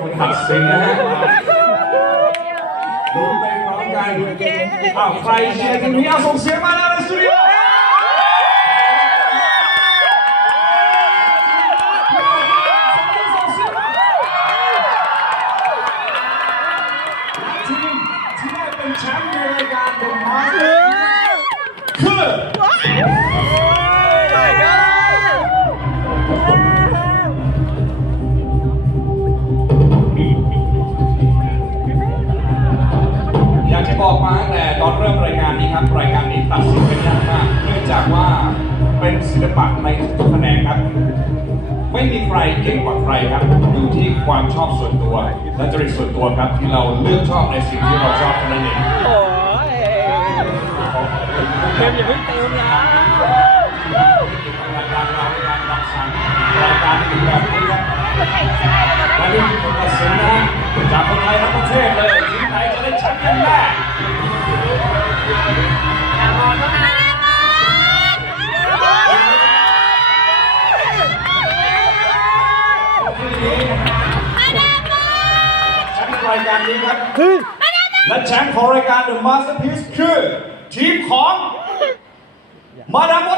คนตัดสินนะฮะดูไปพร้อมกันอ้าวใครเชียร์ทีมนี้เอาส่งเสียงมาแล้วในสตูดิโอและทีมที่ได้เป็นแชมป์ในรายการ The Master คือ ที่บอกมาตั้งแต่ตอนเริ่มรายการนี้ครับ รายการนี้ตัดสินกันยากมาก เนื่องจากว่าเป็นศิลปะในทุกๆแขนงครับ ไม่มีใครเก่งกว่าใครครับ อยู่ที่ความชอบส่วนตัว และจริตส่วนตัวครับที่เราเลือกชอบในสิ่งที่เราชอบเท่านั้นเองโอ้ยเกมอย่าเพิ่งเติมนะรายการเราเป็นการรักษารายการที่แบบนี้ครับ รายการนี้ครับและแชมป์ของรายการ The Masterpiece คือทีมของมาดามมดน